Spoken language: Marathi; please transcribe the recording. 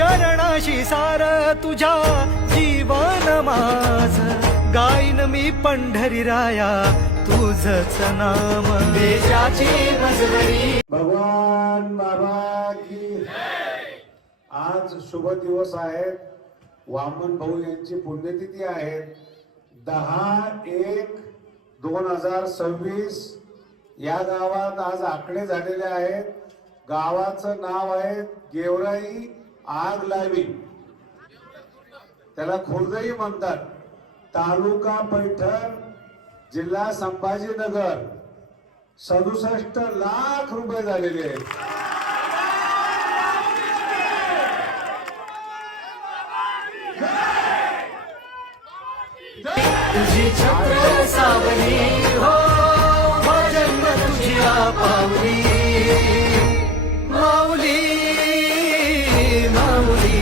चरणाशी सार तुझ्या जीवन माझ गाईन मी पंढरी राया तुझच नाम देशाची मजवरी भगवान बाबा की आज शुभ दिवस आहे वामन भाऊ यांची पुण्यतिथी आहे 10/1/2026 या गावात आज आकडे झालेले आहेत गावाचं नाव आहे गेवराई आग लावी त्याला खुर्दही म्हणतात तालुका पैठण जिल्हा संभाजीनगर 67 लाख रुपये झालेले आहेत तुझी छत्र सावली हो जन्म तुझ्या पावली माऊली माऊली